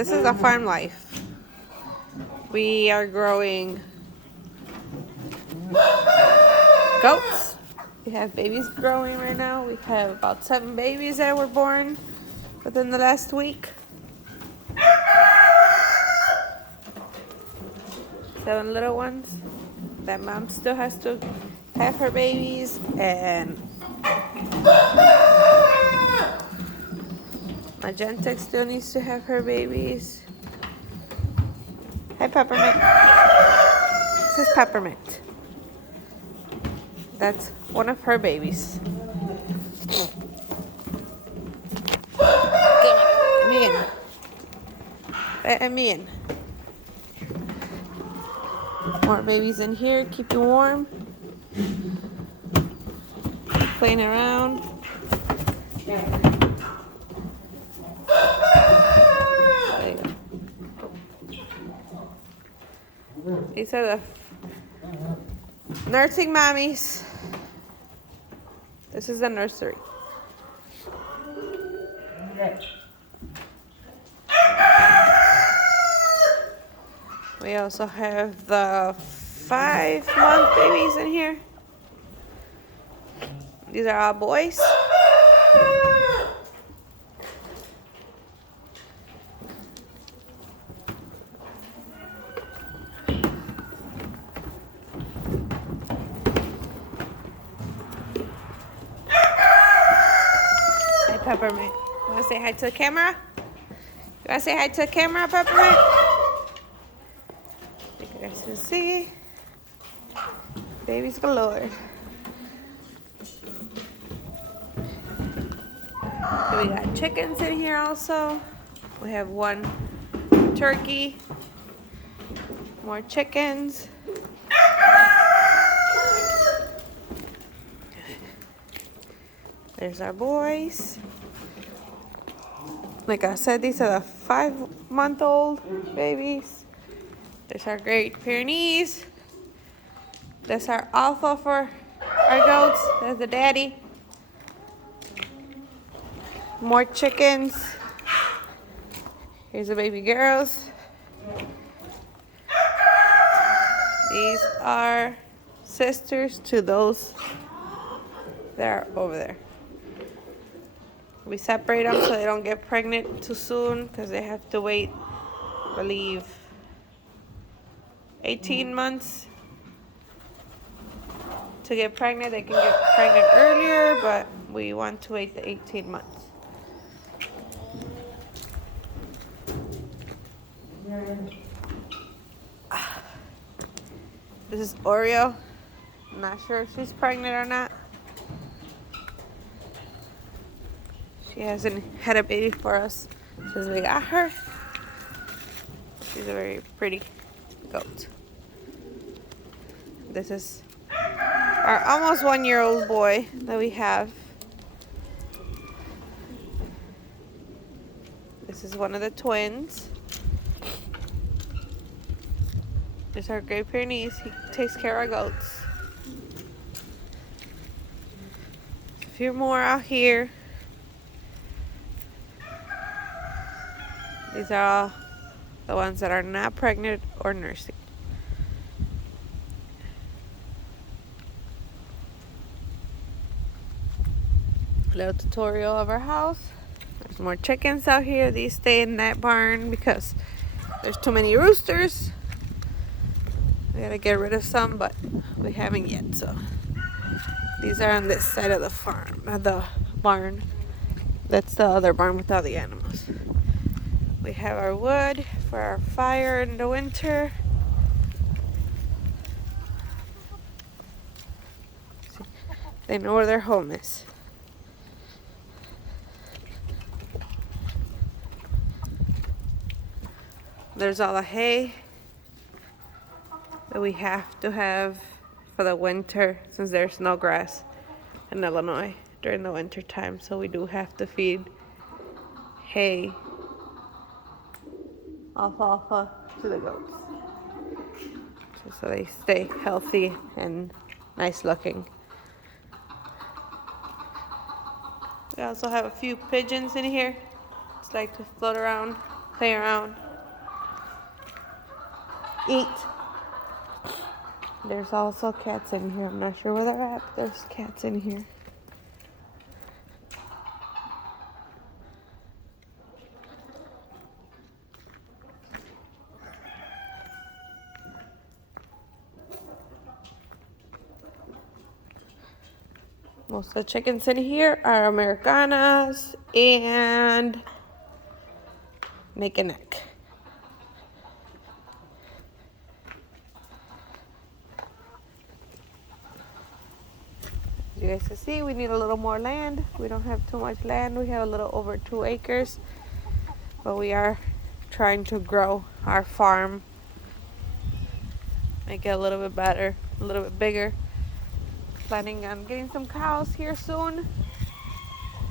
This is a farm life. We are growing goats. We have babies growing right now. We have about 7 babies that were born within the last week. 7 little ones. That mom still has to have her babies, and Magenta still needs to have her babies. Hi, Peppermint. This is Peppermint. That's one of her babies. Let me in. Let me in. More babies in here. Keep you warm. Playing around. There you go. These are the nursing mommies. This is the nursery. We also have the 5-month babies in here. These are all boys. Hi, Peppermint. You want to say hi to the camera? You want to say hi to the camera, Peppermint? You guys can see. Babies galore. We got chickens in here also. We have 1 turkey. More chickens. There's our boys. Like I said, these are the 5-month-old babies. There's our Great Pyrenees. That's our alpha for our goats. There's the daddy. More chickens. Here's the baby girls. These are sisters to those that are over there. We separate them so they don't get pregnant too soon, because they have to wait, I believe, 18 months to get pregnant. They can get pregnant earlier, but we want to wait the 18 months. This is Oreo. I'm not sure if she's pregnant or not. She hasn't had a baby for us since we got her. She's a very pretty goat. This is our almost 1-year-old boy that we have. This is one of the twins. This is our Great Pyrenees. He takes care of goats. A few more out here. These are all the ones that are not pregnant or nursing. A little tutorial of our house. There's more chickens out here. These stay in that barn because there's too many roosters. We gotta get rid of some, but we haven't yet. So these are on this side of the farm, the barn. That's the other barn with all the animals. We have our wood for our fire in the winter. They know where their home is. There's all the hay that we have to have for the winter, since there's no grass in Illinois during the winter time. So we do have to feed hay, alfalfa to the goats, just so they stay healthy and nice looking. We also have a few pigeons in here. Just like to float around. play around, eat. There's also cats in here. I'm not sure where they're at, but there's cats in here. Most of the chickens in here are Americanas and neck and neck. As you guys can see, we need a little more land. We don't have too much land. We have a little over 2 acres, but we are trying to grow our farm, make it a little bit better, a little bit bigger. Planning on getting some cows here soon,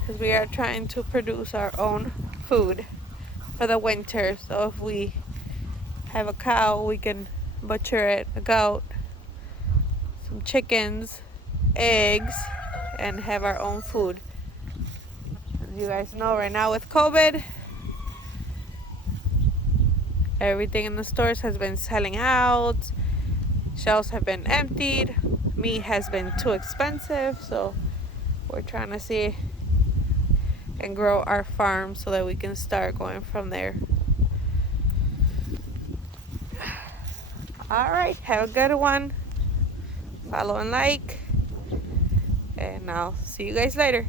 because we are trying to produce our own food for the winter. So if we have a cow, we can butcher it, a goat, some chickens, eggs, and have our own food. As you guys know, right now with COVID, everything in the stores has been selling out. Shelves have been emptied. Meat has been too expensive, so we're trying to see and grow our farm so that we can start going from there. All right, have a good one. Follow and like, and I'll see you guys later.